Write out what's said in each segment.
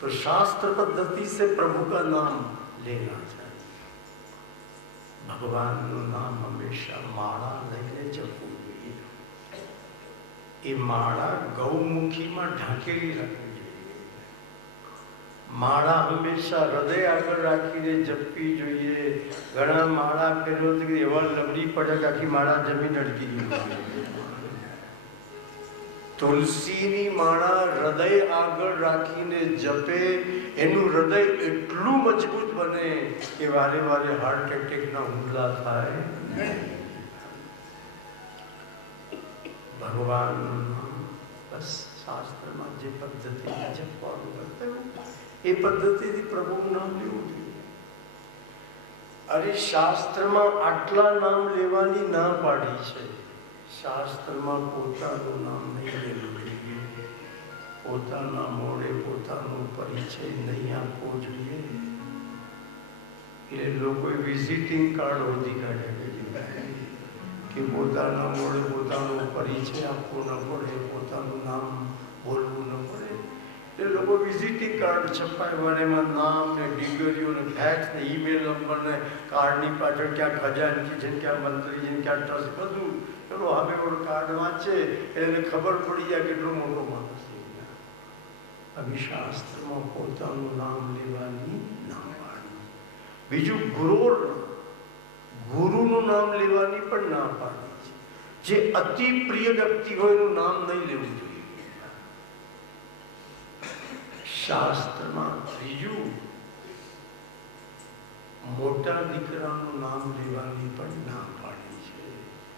तो शास्त्र पद्धति से प्रभु का नाम लेना चाहिए। भगवान નું નામ હંમેશા માળા લઈને જપવું જોઈએ। એ માળા ગૌમુખીમાં ઢાંકેલી રાખવી જોઈએ। માળા હંમેશા હૃદય આગળ રાખીને જપવી જોઈએ। ઘણા માળા કર્યો તો એવા લબડી પડે કે આખી માળા જમીન અડકી ગઈ। तुलसीनी माळा हृदय आगळ राखीने जपे एनु हृदय एटलू मजबूत बने कि वारे वारे हार्ट एटेक ना हुमला थाय। भगवान बस शास्त्र में जे पद्धति जपवानुं करते हो ए पद्धति थी प्रभु नाम लेवुं जोईए। अरे शास्त्र में आटला नाम लेवानी ना पाड़ी छे। शास्त्र में पोतानुं नाम नहीं लेवुं जोईए। पोताना मोड़े पोतानो परिचय नहीं आपवो जोईए। એટલે લોકોએ વિઝિટિંગ કાર્ડ હોધી કાઢે કે પોતાના મોડે પોતાનો પરિચય આપવો ન પડે, પોતાનું નામ બોલવું ન પડે। એટલે લોકો વિઝિટિંગ કાર્ડ છપાવ્યા એમાં નામ ને ડિગ્રીઓ ને ફેક્સ ને ઈમેલ નંબર ને કાર્ડની પાછળ ક્યાં ખજાનચી છે, ક્યાં મંત્રી છે, ક્યાં ટ્રસ્ટ, બધું ચલો હવે ઓલું કાર્ડ વાંચે એને ખબર પડી જાય કેટલો મોટો માણસ છે। હવે શાસ્ત્રમાં પોતાનું નામ લેવાની ના પાડી। બીજું ગુરુનું નામ લેવાની પણ ના પાડી છે। જે અતિ પ્રિય વ્યક્તિ હોય એનું નામ નહીં લેવું જોઈએ। શાસ્ત્રમાં ત્રીજું મોટા દીકરાનું નામ લેવાની પણ ના પાડી છે।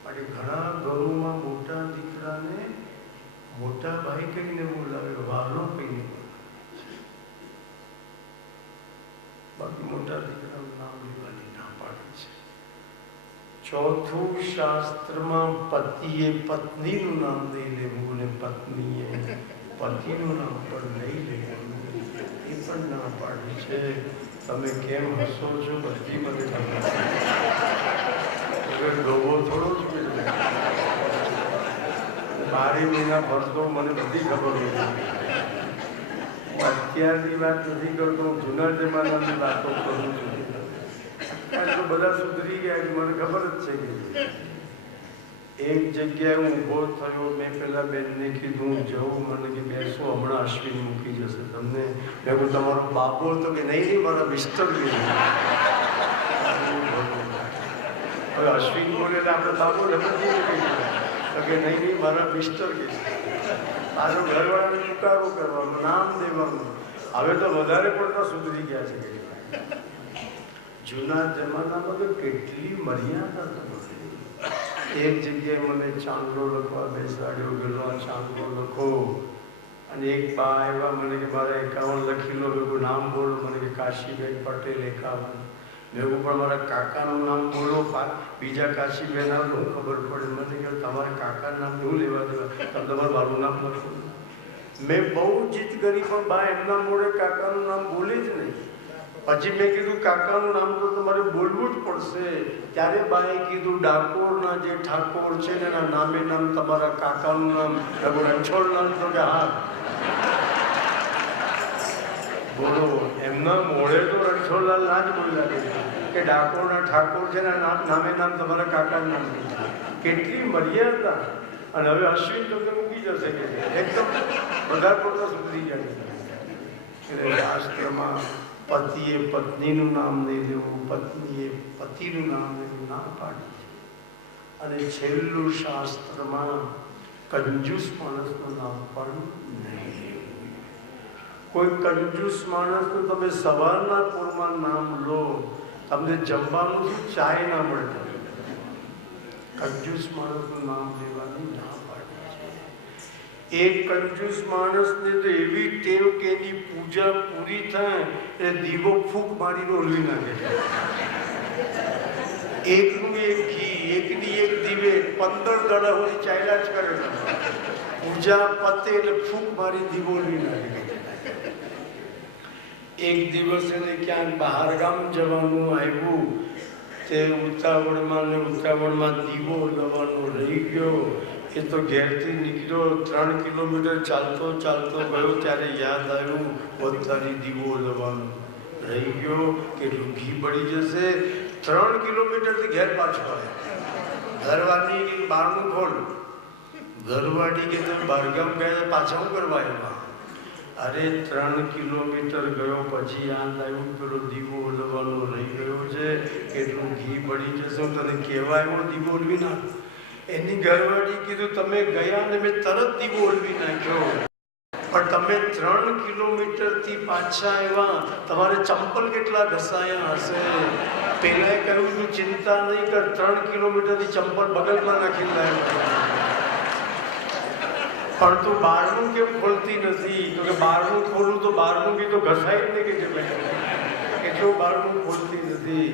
અને ઘણા ઘરોમાં મોટા દીકરાને મોટા ભાઈ કહીને બોલાવે, વાલો કહીને બોલાવે, બાકી મોટા દીકરાનું નામ લેવાની ના પાડી છે। ચોથું શાસ્ત્રમાં પતિએ પત્નીનું નામ નહીં લેવું અને પત્નીએ પતિનું નામ પણ નહીં લેવું એ પણ ના પાડી છે। તમે કેમ હસો છો બધી મને ખબર છે। ડોબો થોડો જ 12 મહિના ભરતો મને બધી ખબર હોય। અત્યારની વાત નથી કરતો, જૂના જમાનાની વાતો કરું છું। કારણ કે બધા સુધરી ગયા મને ખબર જ છે કે એક જગ્યાએ હું ઊભો થયો, મેં પેલા બેનને કીધું જવું, મને કે બેસો હમણાં અશ્વિન મૂકી જશે તમને। મેં કહું તમારો બાપો તો કે નહીં મારા મિસ્ટર હવે અશ્વિન બોલે એટલે આપણે બાપો તો કે નહીં મારા મિસ્ટર કે મારો ઘરવાળાને પુકારો કરવાનો, નામ દેવાનું। હવે તો વધારે પડતા સુધરી ગયા છે। જૂના જમાનામાં તો કેટલી મર્યાદા તમારી। એક જગ્યાએ મને ચાંદલો લખવા બેસાડ્યો, ગયેલો આ ચાંદલો લખો, અને એક બા આવ્યા મને કે મારે 51 લખી લો। મેં નામ બોલો, મને કે કાશીબેન પટેલ 51। મેં પણ મારા કાકાનું નામ બોલો, બીજા કાશીબેન આવે હું ખબર પડે। મને કે તમારા કાકાનું નામ શું લેવા દેવા, તમે તમારું મારું નામ લખો। મેં બહુ જીત કરી પણ બા એમના મોડે કાકાનું નામ બોલે જ નહીં। પછી મેં કીધું કાકાનું નામ તો તમારે બોલવું જ પડશે। ત્યારે બાએ કીધું ડાકોરના જે ઠાકોર છે ને એના નામે નામ તમારા કાકાનું નામ રણછોડ નામ તો કે હા બોલો। એમના મોડે તો રણછોડલાલ ના જ બોલ્યા કે ડાકોરના ઠાકોર છે ને નામે નામ તમારા કાકાનું નામ। કેટલી મર્યાદા। અને હવે અશ્વિન તો મૂકી જશે કે એકદમ વધારે પડતા સુધરી જાય। એટલે શાસ્ત્રમાં પતિએ પત્નીનું નામ નહીં લેવું, પત્નીએ પતિનું નામ લેવું ના પાડી છે। અને છેલ્લું શાસ્ત્રમાં કંજૂસ માણસનું નામ પણ નહીં લેવું। કોઈ કંજૂસ માણસનું તમે સવારના પૂરમાં નામ લો, તમને જમવાનું શું ચાય ના મળે। કંજૂસ માણસનું નામ લેવાની ના પાડી છે। એક કંજૂસ માણસને તો એવી ટેવ કે એની પૂજા પૂરી થાય એટલે દીવો ફૂંક મારીને ઓલવી નાખે। એકનું એક ઘી, એકની એક દીવે 15 દડા હોય ચાલ્યા જ કરે। પૂજા પતે એટલે ફૂંક મારી દીવો ઓલવી નાખે। એક દિવસ એને ક્યાંક બહાર ગામ જવાનું આવ્યું, તે ઉતાવળમાં દીવો લેવાનો રહી ગયો। એ તો ઘેરથી નીકળ્યો 3 કિલોમીટર ચાલતો ચાલતો ગયો ત્યારે યાદ આવ્યું પોતાની દીવો લેવાનું રહી ગયો, કેટલું ઘી બળી જશે. 3 કિલોમીટરથી ઘેર પાછો આવ્યો. ઘરવાળી બહારનું ખોલ. ઘરવાળી કે તમે બહારગામ ગયા પાછા શું કરવા આવ્યા? અરે 3 કિલોમીટર ગયો પછી યાદ આવ્યું પેલો દીવો ઓલવાનો રહી ગયો છે, કેટલું ઘી બળી જશે, હું તને કહેવા આવ્યો દીવો ઓલવી નાખ. એની ઘરવાળી કીધું તમે ગયા ને મેં તરત દીવો ઓલવી નાખ્યો, પણ તમે 3 કિલોમીટરથી પાછા આવ્યા, તમારે ચંપલ કેટલા ઘસાયા હશે. પહેલા કહ્યું તું ચિંતા નહીં કર, 3 કિલોમીટરથી ચંપલ બગલમાં નાખી લાવ્યો, પણ તું બહારનું કેમ ખોલતી નથી? તો કે બહારનું ખોલું તો બહારનું બી તો ઘસાય જ નહીં કે એટલું બહારનું ખોલતી નથી.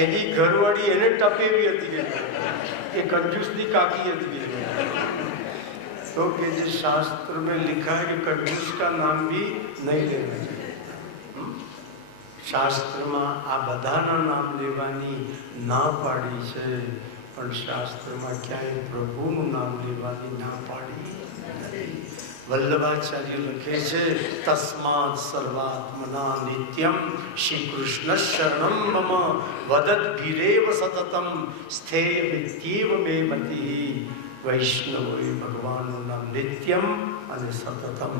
એની ઘરવાળી એને ટપેવી હતી કે કંજૂસની કાકી હતી. तो कि जिस शास्त्र में लिखा है कि कंजूस का नाम भी नहीं लेना चाहिए. શાસ્ત્રમાં આ બધાના નામ લેવાની ના પાડી છે, પણ શાસ્ત્રમાં ક્યાંય પ્રભુનું નામ લેવાની ના પાડી નથી. વલ્લભાચાર્ય લખે છે તસ્માદ સર્વાત્મના નિત્યમ શ્રી કૃષ્ણ શરણમ મમ વદત ભીરેવ સતતમ સ્થેય વિત્યેવ મે મતિઃ. વૈષ્ણવોએ ભગવાનનું નામ નિત્યમ અને સતતમ,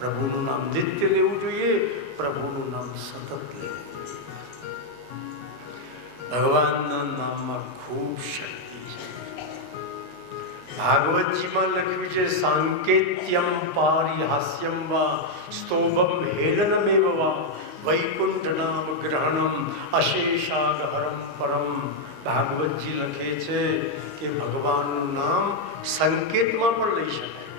પ્રભુનું નામ નિત્ય લેવું જોઈએ, પ્રભુનું નામ સતત લેવું જોઈએ. ભગવાનના નામમાં ખૂબ શક્તિ છે. ભાગવતજીમાં લખ્યું છે સાંકેત્યમ પારિહાસ્યમ વા સ્તોભમ હેલનમેવ વા વૈકુંઠ નામ ગ્રહણમ અશેષાગહરમ પરમ. ભાગવતજી લખે છે કે ભગવાનનું નામ સંકેતમાં પણ લઈ શકાય.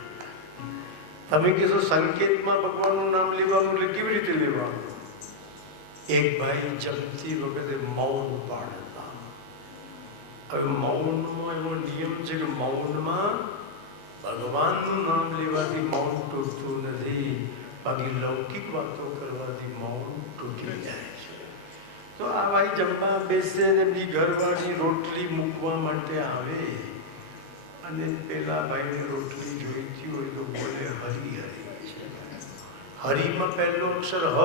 તમે કહેશો સંકેતમાં ભગવાનનું નામ લેવાનું એટલે કેવી રીતે લેવાનું? એક ભાઈ જમતી વખતે મૌન પાડતા. હવે મૌનમાં એવો નિયમ છે કે મૌનમાં ભગવાનનું નામ લેવાથી મૌન તૂટતું નથી, બાકી લૌકિક વાતો કરવાથી મૌન તૂટી જાય છે. તો આ ભાઈ જમવા બેસે ને એમની ઘરવાળી રોટલી મૂકવા માટે આવે અને પેલા ભાઈને રોટલી જોઈતી હોય તો બોલે હરી હરી છે. હરીમાં પહેલો અક્ષર હ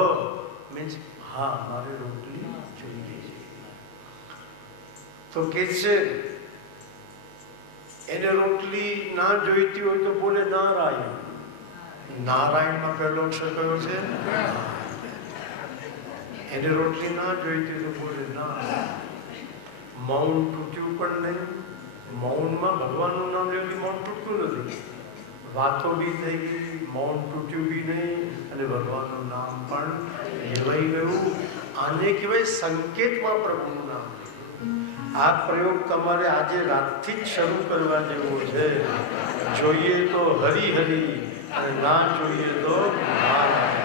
મીન્સ હા મારે રોટલી જોઈએ છે. તો કે છે એને રોટલી ના જોઈતી હોય તો બોલે નારાયણ. નારાયણમાં પહેલો અક્ષર કયો છે? એને રોટલી ના જોઈતી તો બોલે ના. મૌન તૂટ્યું પણ નહીં. મૌનમાં ભગવાનનું નામ લેવાથી મૌન તૂટતું નથી. વાતો બી થઈ ગઈ, મૌન તૂટ્યું બી નહીં અને ભગવાનનું નામ પણ લેવાઈ ગયું. આને કહેવાય સંકેતમાં પ્રભુનું નામ. આ પ્રયોગ તમારે આજે રાતથી જ શરૂ કરવા જેવો છે. જોઈએ તો હરી હરી અને ના જોઈએ તો નારાયણ.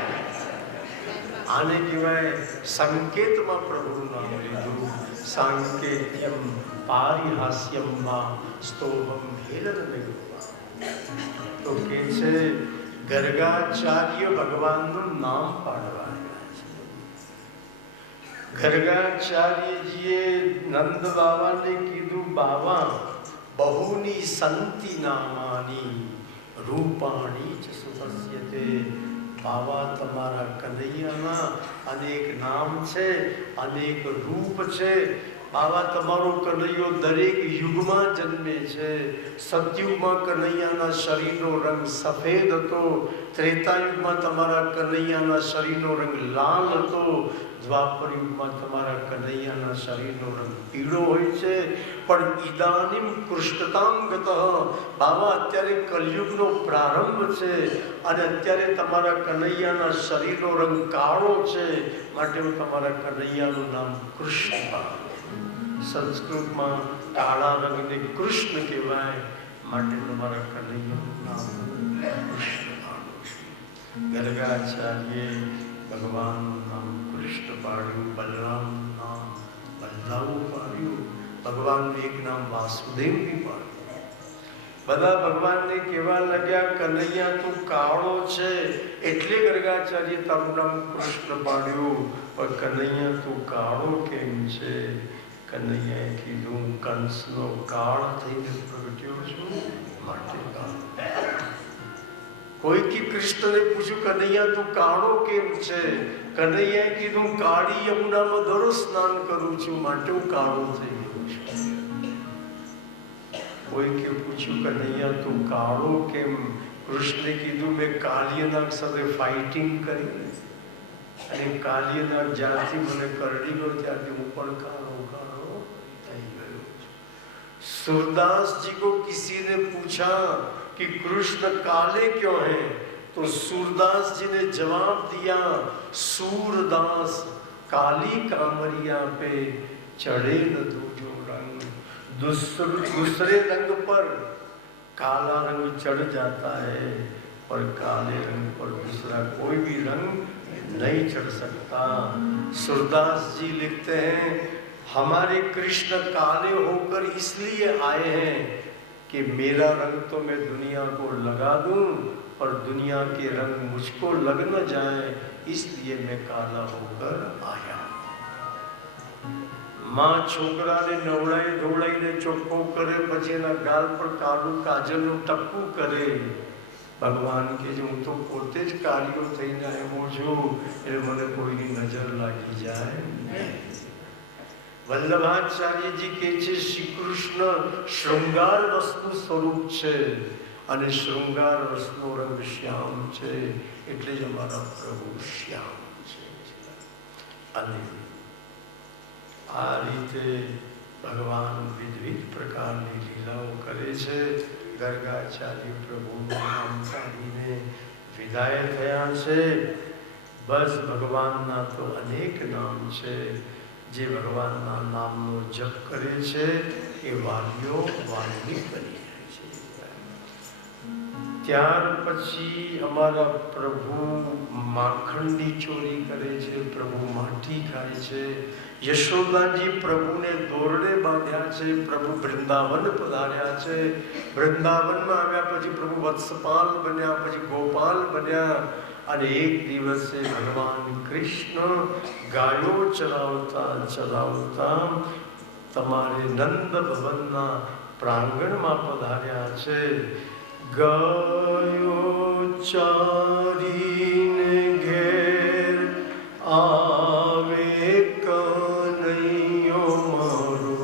આને કહેવાય સંકેતમાં પ્રભુનું નામ લીધું. સાંકેત્યમ પારિહાસ્યમ વા સ્તોભમ હેલનમેવ. તો કે છે ગર્ગાચાર્ય ભગવાનનું નામ પાડવા આવ્યા છે. ગર્ગાચાર્યજીએ નંદ બાવાને કીધું બાવા બહુની સંતિ નામાની રૂપાણી ચ સુપસ્યતે. બાવા તમારા કનૈયાના અનેક નામ છે, અનેક રૂપ છે. બાવા તમારો કનૈયો દરેક યુગમાં જન્મે છે. સતયુગમાં કનૈયાના શરીરનો રંગ સફેદ હતો, ત્રેતાયુગમાં તમારા કનૈયાના શરીરનો રંગ લાલ હતો, દ્વાપર યુગમાં તમારા કનૈયાના શરીરનો રંગ પીળો હોય છે. પણ ઇદાનીમ કૃષ્ણતામ ગતઃ. બાવા અત્યારે કલયુગનો પ્રારંભ છે અને અત્યારે તમારા કનૈયાના શરીરનો રંગ કાળો છે, માટે હું તમારા કનૈયાનું નામ કૃષ્ણ પાડું. સંસ્કૃતમાં કાળા રંગને કૃષ્ણ કહેવાય, માટે તમારા કનૈયાનું નામ કૃષ્ણ પાડું. ગર્ગાચાર્યે ભગવાનનું નામ કૃષ્ણ પાડ્યું, બલરામનું નામ બલરામ પાડ્યું, ભગવાનનું એક નામ વાસુદેવ બી પાડ્યું. બધા ભગવાનને કહેવા લાગ્યા કનૈયા તું કાળો છે એટલે ગર્ગાચાર્ય તારું નામ કૃષ્ણ પાડ્યું, પણ કનૈયા તું કાળો કેમ છે? કનૈયાએ કીધું કંસનો કાળ થઈને પ્રગટ્યો છું, માટે કોઈ કે કૃષ્ણને પૂછ્યું, કનૈયા તું કાળો કેમ છે? કનૈયાએ કીધું, કાળી યમુનામાં દરરોજ સ્નાન કરું છું માટે હું કાળો થઈ ગયો છું. કોઈ કે પૂછ્યું, કનૈયા તું કાળો કેમ? કૃષ્ણે કીધું, મેં કાલિયનાગ સાથે ફાઇટિંગ કરી અને કાલિયનાગ જ્યારથી મને કરડી ગયો ત્યારથી હું પણ કાળો કાળો થઈ ગયો. सूरदास जी को किसी ने पूछा कि कृष्ण काले क्यों हैं? तो सूरदास जी ने जवाब दिया, सूरदास काली कामरिया पे चढ़े न दूजो रंग. दूसरे रंग पर काला रंग चढ़ जाता है और काले रंग पर दूसरा कोई भी रंग नहीं चढ़ सकता. सूरदास जी लिखते हैं, हमारे कृष्ण काले होकर इसलिए आए हैं कि मेरा रंग तो मैं दुनिया को लगा दूं और दुनिया के रंग मुझको लग न जाए, इसलिए मैं काला होकर आया. माँ छोकरा ने नवड़ाई धोड़ाई ने चोख्खो करे, પછી એના ગાલ પર કાળું કાજલનું ટપકું કરે. ભગવાન કે હું તો પોતે જ કાળિયો થઈને આવ્યો છું, એટલે મને કોઈની નજર લાગી જાય. વલ્લભાચાર્ય જી કહે છે, શ્રી કૃષ્ણ શૃંગાર રસનું સ્વરૂપ છે અને શૃંગાર રસનો રંગ શ્યામ છે, એટલે જ અમારા પ્રભુ શ્યામ છે. અને આ રીતે ભગવાન વિવિધ પ્રકારની લીલાઓ કરે છે. ગર્ગાચાર્ય પ્રભુનું નામ કાઢીને વિદાય થયા છે. બસ ભગવાનના તો અનેક નામ છે. જે ભગવાનના નામનો જપ કરે છે એ વાલીઓ વાલી બની જાય છે. ત્યાર પછી અમારા પ્રભુ માખણની ચોરી કરે છે, પ્રભુ માટી ખાય છે. યશોદાજી પ્રભુને દોરડે બાંધ્યા છે, પ્રભુ વૃંદાવન પધાર્યા છે. વૃંદાવનમાં આવ્યા પછી પ્રભુ વત્સપાલ બન્યા, પછી ગોપાલ બન્યા. અને એક દિવસે ભગવાન કૃષ્ણ ગાયો ચરાવતા ચરાવતા તમારે નંદ ભવનના પ્રાંગણમાં પધાર્યા છે. ગાયો ચારીને ઘેર આવે કનૈયો મારો,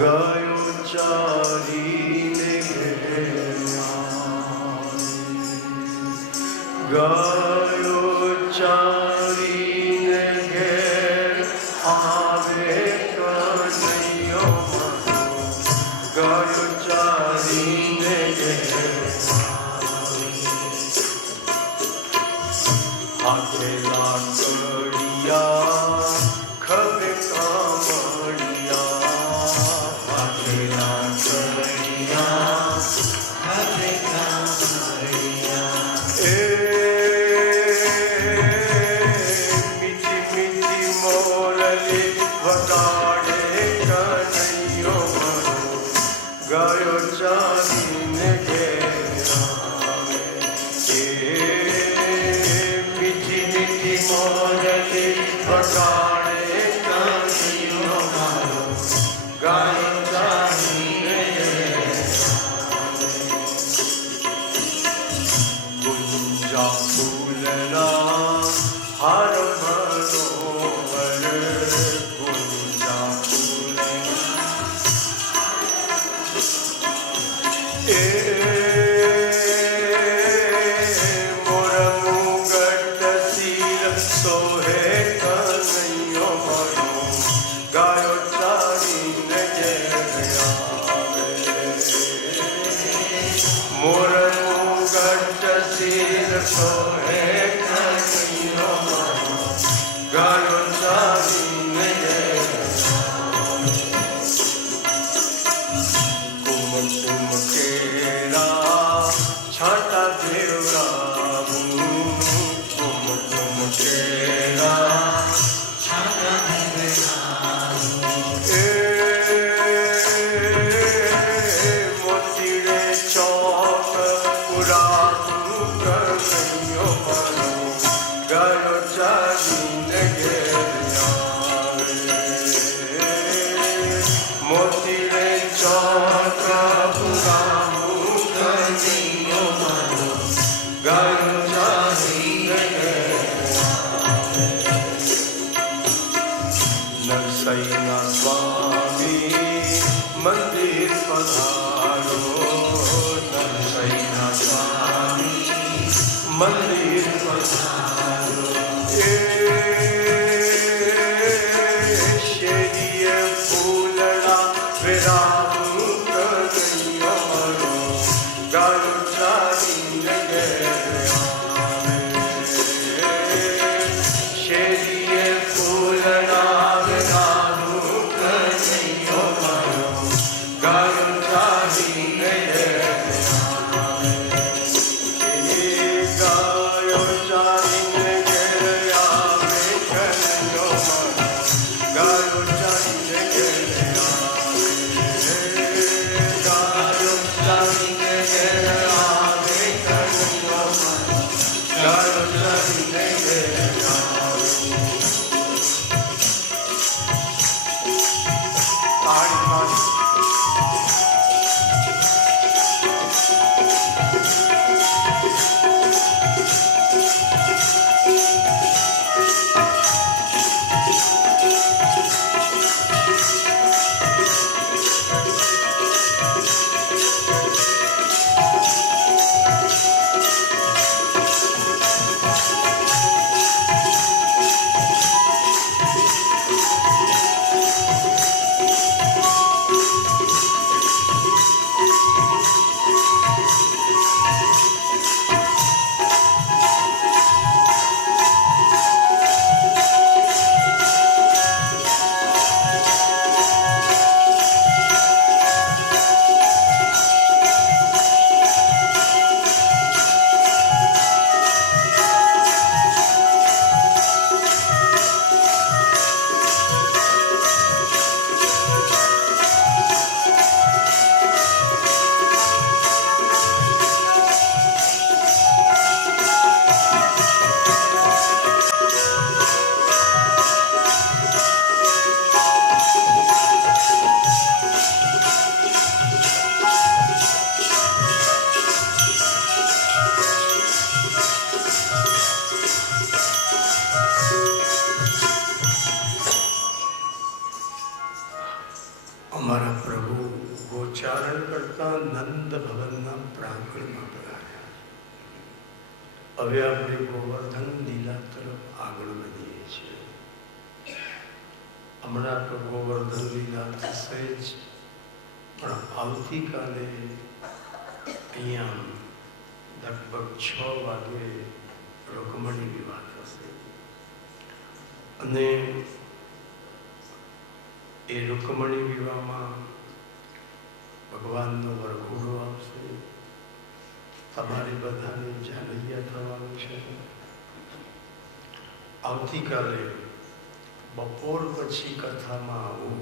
ગાયો ચારીને ઘેર ગાયો ચારીને ઘેર આવે કનૈયો મારો, ગાયો ચારીને ઘેર હાથે લાકડિયા ખભે કામડિયા, હાથે લાકડિયા ખભે કામડિયા. ગાયો ચારીને ઘેર આવે, મીઠી મીઠી મોરલી વગાડે કનૈયો મારો, ગાયો ચારીને ઘેર આવે. ગુંજા ફૂલના હાર મનોહર, ગુંજા મોર મુગટ શિર સોહે કનૈયો મારો, ગાયો ચારીને ઘેર આવે. મોર મુગટ શિર સોહે કનૈયો મારો, ગાયો ચારીને ઘેર આવે. કુમકુમ કેરા છાટા દેવરાવું, કુમકુમ કેરા છાટા દેવરાવું. મોતીડે ચોક પુરાતું કનૈયો મારો, ગાયો ચારીને ઘેર આવે. મોતીડે ચોક પુરા કરતા નંદ ભવનના પ્રાંગણમાં પધાર્યા. હવે આપણે ગોવર્ધન લીલા તરફ આગળ વધીએ છીએ. હમણાં તો ગોવર્ધન લીલા થશે જ, પણ આવતીકાલે અહીંયા લગભગ 6 વાગે રૂકમણી વિવાહ થશે અને એ રૂકમણી વિવાહમાં ભગવાનનો વરઘોડો આવશે. તમારી બધાની જાનૈયા થવાનું છે. આવતીકાલે બપોર પછી કથામાં આવું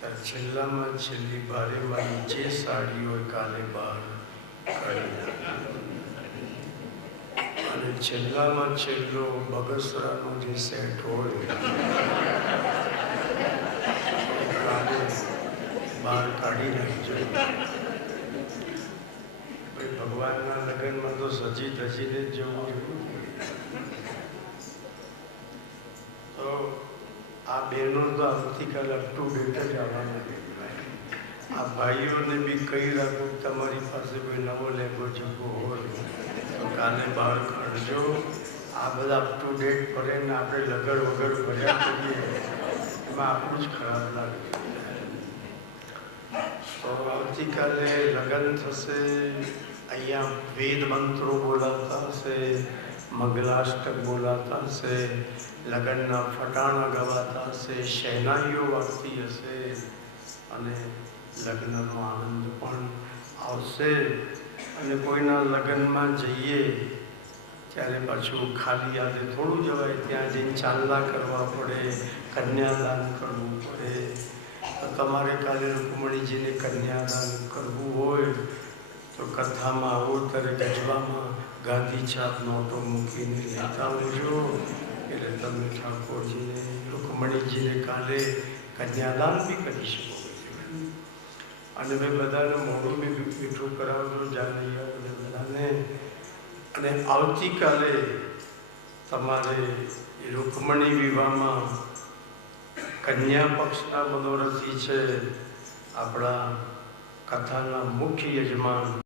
ત્યારે છેલ્લામાં છેલ્લી બારેમાં જે સાડી હોય કાલે બહાર કાઢી અને છેલ્લામાં છેલ્લો બગસરાનો જે સેટ હોય કાલે બહાર કાઢી નાખજો. ભગવાનના લગ્નમાં તો સજી ધજીને જ જવું જોઈએ. તો આ બહેનો તો આવતીકાલે અપ ટુ ડેટ જ આવવાના. આ ભાઈઓને બી કહી રાખો તમારી પાસે કોઈ નવો લેગો જગો હોય તો કાલે બહાર કાઢજો. આ બધા અપ ટુ ડેટ ભરે ને આપણે લગડ વગર ભર્યા કરીએ એમાં આપણું જ ખરાબ લાગે. તો આવતીકાલે લગ્ન થશે. અહીંયા વેદ મંત્રો બોલાતા હશે, મંગલાષ્ટક બોલાતા હશે, લગ્નના ફટાણા ગવાતા હશે, શહેનાઈઓ વાગતી હશે અને લગ્નનો આનંદ પણ આવશે. અને કોઈના લગ્નમાં જઈએ ત્યારે પાછું ખાલી યાદે થોડું જવાય. ત્યાં જઈને ચાંદલા કરવા પડે, કન્યાદાન કરવું પડે. તો તમારે કાલે રૂકમણીજીને કન્યાદાન કરવું હોય તો કથામાં આવો ત્યારે ગજવામાં ગાંધી છાપ નોટો મૂકીને લેતા આવજો. એટલે તમે ઠાકોરજીને રૂકમણીજીને કાલે કન્યાદાન બી કરી શકો. અને મેં બધાને મોઢું બી મીઠું કરાવજો જાનૈયા બધાને. અને આવતીકાલે તમારે રૂકમણી વિવાહમાં કન્યા પક્ષના મનોરથી છે આપણા કથાના મુખ્ય યજમાન